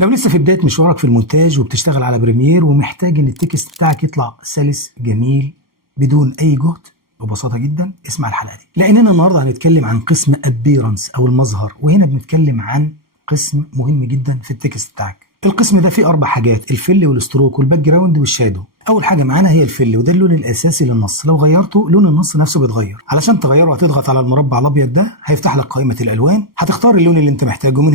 لو لسه في بداية مشوارك في المونتاج وبتشتغل على بريمير ومحتاج ان التكست بتاعك يطلع سلس جميل بدون اي جهد، ببساطة جدا اسمع الحلقة دي، لاننا النهاردة هنتكلم عن قسم ابيرنس او المظهر، وهنا بنتكلم عن قسم مهم جدا في التكست بتاعك. القسم ده فيه 4 حاجات: الفل والستروك والباك جراوند والشادو. اول حاجه معانا هي الفل، وده اللون الاساسي للنص. لو غيرته لون النص نفسه بيتغير. علشان تغيره هتضغط على المربع الابيض ده، هيفتح لك قائمه الالوان، هتختار اللون اللي انت محتاجه من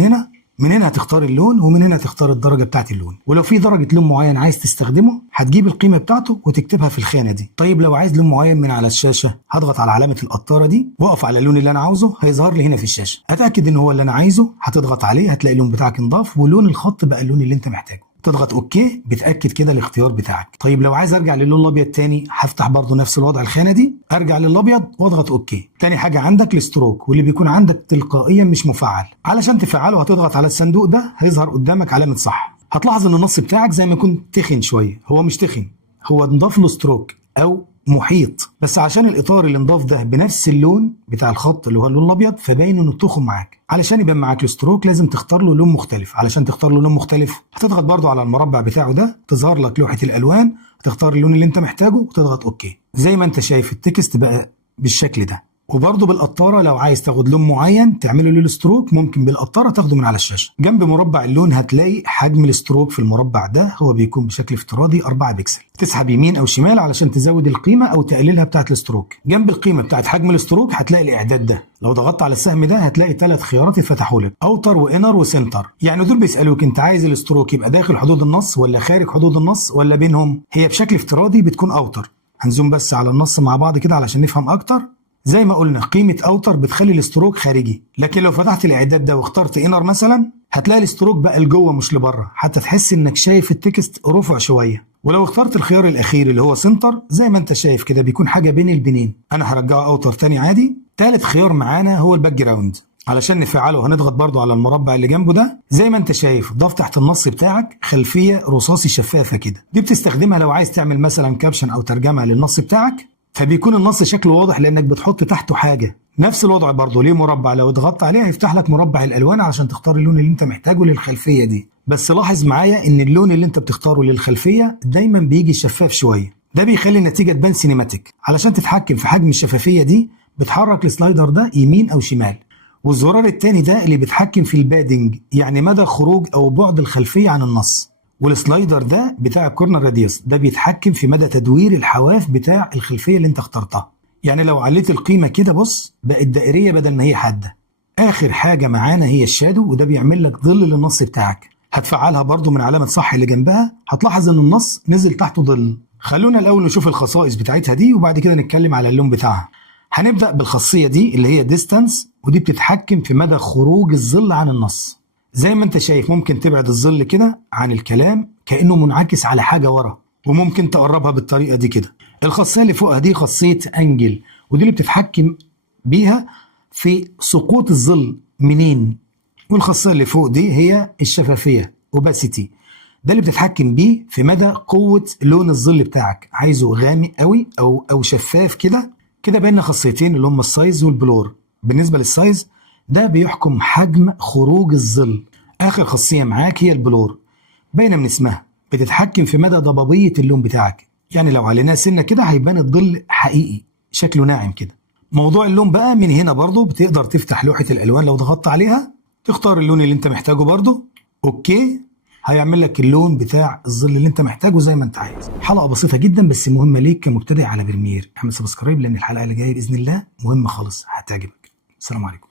هنا هتختار اللون، ومن هنا هتختار الدرجه بتاعت اللون. ولو في درجه لون معين عايز تستخدمه هتجيب القيمه بتاعته وتكتبها في الخانه دي. طيب لو عايز لون معين من على الشاشه، هضغط على علامه القطاره دي واقف على اللون اللي انا عاوزه، هيظهر لي هنا في الشاشه. اتاكد ان هو اللي انا عايزه، هتضغط عليه هتلاقي اللون بتاعك انضاف ولون الخط بقى اللون اللي انت محتاجه. تضغط اوكي، بتاكد كده الاختيار بتاعك. طيب لو عايز ارجع للون الابيض تاني، هفتح برضو نفس الوضع الخانه دي، ارجع للابيض واضغط اوكي. تاني حاجه عندك الستروك، واللي بيكون عندك تلقائيا مش مفعل. علشان تفعله هتضغط على الصندوق ده، هيظهر قدامك علامه صح. هتلاحظ ان النص بتاعك زي ما يكون تخن شويه. هو مش تخن، هو انضاف له ستروك او محيط، بس عشان الاطار اللي انضاف ده بنفس اللون بتاع الخط اللي هو اللون الابيض، فباين انه تخن معاك. علشان يبان معاك الستروك لازم تختار له لون مختلف. علشان تختار له لون مختلف هتضغط برضو على المربع بتاعه ده، تظهر لك لوحه الالوان، تختار اللون اللي انت محتاجه وتضغط اوكي. زي ما انت شايف التكست بقى بالشكل ده. وبرضه بالقطاره لو عايز تاخد لون معين تعمله للستروك، ممكن بالقطاره تاخده من على الشاشه. جنب مربع اللون هتلاقي حجم الستروك في المربع ده، هو بيكون بشكل افتراضي 4 بكسل. تسحب يمين او شمال علشان تزود القيمه او تقللها بتاعه الستروك. جنب القيمه بتاعه حجم الستروك هتلاقي الاعداد ده، لو ضغطت على السهم ده هتلاقي 3 خيارات اتفتحوا لك: اوتر وانر وسنتر. يعني دول بيسالوك انت عايز الستروك يبقى داخل حدود النص ولا خارج حدود النص ولا بينهم. هي بشكل افتراضي بتكون اوتر. هنزوم بس على النص مع بعض كده علشان نفهم اكتر. زي ما قلنا قيمة اوتر بتخلي الستروك خارجي، لكن لو فتحت الاعداد ده واخترت انر مثلا، هتلاقي الستروك بقى لجوه مش لبره، حتى تحس انك شايف التكست رفع شوية. ولو اخترت الخيار الاخير اللي هو سنتر، زي ما انت شايف كده بيكون حاجة بين البنين. انا هرجعه اوتر تاني عادي. تالت خيار معانا هو الباك جراوند. علشان نفعله هنضغط برضو على المربع اللي جنبه ده. زي ما انت شايف ضاف تحت النص بتاعك خلفية رصاصي شفافة كده. دي بتستخدمها لو عايز تعمل مثلا كابشن او ترجمة للنص بتاعك، فبيكون النص شكله واضح لانك بتحط تحته حاجه. نفس الوضع برضه ليه مربع، لو ضغطت عليه هيفتح لك مربع الالوان علشان تختار اللون اللي انت محتاجه للخلفيه دي. بس لاحظ معايا ان اللون اللي انت بتختاره للخلفيه دايما بيجي شفاف شويه، ده بيخلي النتيجه تبان سينماتيك. علشان تتحكم في حجم الشفافيه دي بتحرك السلايدر ده يمين او شمال، والزرار التاني ده اللي بيتحكم في البادنج، يعني مدى خروج او بعد الخلفيه عن النص. والسلايدر ده بتاع الكورنر راديوس، ده بيتحكم في مدى تدوير الحواف بتاع الخلفيه اللي انت اخترتها. يعني لو عليت القيمه كده بص بقت دائريه بدل ما هي حاده. اخر حاجه معانا هي الشادو، وده بيعمل لك ظل للنص بتاعك. هتفعلها برضو من علامه صح اللي جنبها، هتلاحظ ان النص نزل تحته ظل. خلونا الاول نشوف الخصائص بتاعتها دي وبعد كده نتكلم على اللون بتاعها. هنبدا بالخاصيه دي اللي هي ديستانس، ودي بتتحكم في مدى خروج الظل عن النص. زي ما انت شايف ممكن تبعد الظل كده عن الكلام كأنه منعكس على حاجة ورا، وممكن تقربها بالطريقة دي كده. الخاصية اللي فوقها دي خاصية انجل، ودي اللي بتتحكم بيها في سقوط الظل منين. والخاصية اللي فوق دي هي الشفافية اوباسيتي، ده اللي بتتحكم بيه في مدى قوة لون الظل بتاعك، عايزه غامق قوي او شفاف كده. كده بقينا خاصيتين اللي هم السايز والبلور. بالنسبة للسايز ده بيحكم حجم خروج الظل. اخر خاصيه معاك هي البلور، باينه من اسمها، بتتحكم في مدى ضبابيه اللون بتاعك. يعني لو عليناه سنه كده هيبان الظل حقيقي شكله ناعم كده. موضوع اللون بقى من هنا برضو بتقدر تفتح لوحه الالوان، لو ضغطت عليها تختار اللون اللي انت محتاجه برضو اوكي، هيعمل لك اللون بتاع الظل اللي انت محتاجه زي ما انت عايز. حلقه بسيطه جدا بس مهمه ليك كمبتدئ على بريمير. اعمل سبسكرايب لان الحلقه اللي جايه باذن الله مهمه خالص هتعجبك. السلام عليكم.